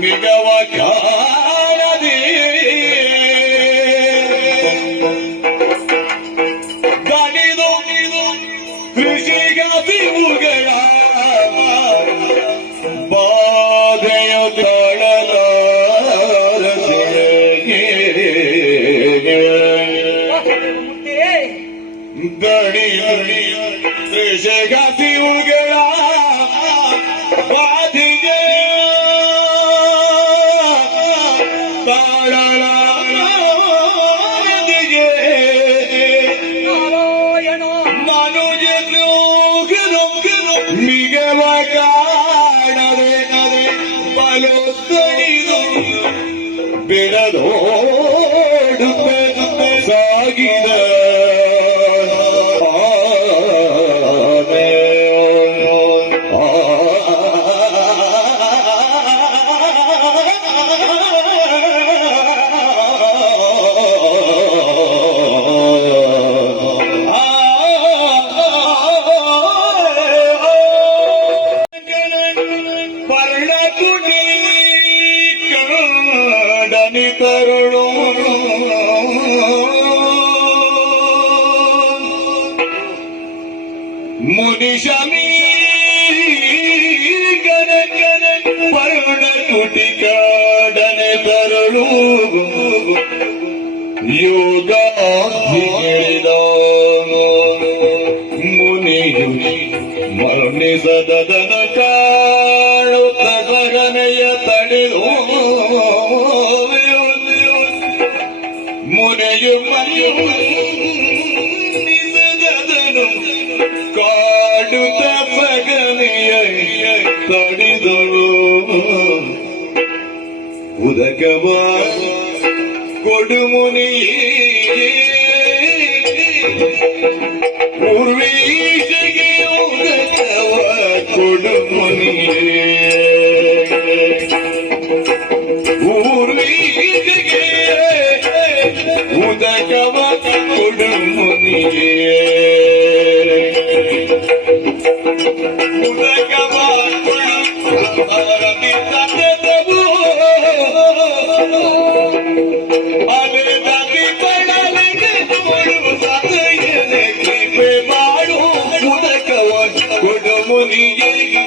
ಮಿಗವ ಕಾಣದಿ ಗಣಿದು ಕೃಷಿಗಾಗಿ ಮುಗಳ ಬಾಧೆಯ ತಾಳಲಾರದೆ ಗಣಿ ಕೃಷಿಗಾಗಿ ಮುಗಳ ಬಾಧಿಗೆ ಮಿಗವ ಕಾಣದೆ ಬಲೊತ್ತಣಿದು ಬಿಡದೋಡುತ್ತೆ ಸಾಗಿದ ಕರುಳು ಮುನಿಶಮಿ ಗನ ಪರುಣ ತುಟಿ ಕಾಡನೆ ತರುಳು ಯೋಗ ಮುನಿಯು ಮರಣಿಸದನ ಕಾಣುತ್ತ ಸಗನೆಯ ತಡೆದು ಮುನೆಯು ನಿಜದನು ಕಾಡುತ್ತ ಸಗನೆಯ ತಡಿದಳು ಉದಕವ ಕೊಡು ಮುನಿಯೇ ಪೂರ್ವೀಶಗೆ ಉದಕವ ಕೊಡು ಮುನಿಯೇ ಪೂರ್ವೀಶಗೆ ಉದಕವ ಕೊಡು ಮುನಿಯೇ ಉದಕವ ಕೊಡು ಅಲೆ ದಾದಿ ಪಡಲಿಗೆ ಕೊಡು ಸದಯನೆ ಕೃಪೆ ಮಾಡು ಉದಕವ ಕೊಡು ಮುನಿಯೇ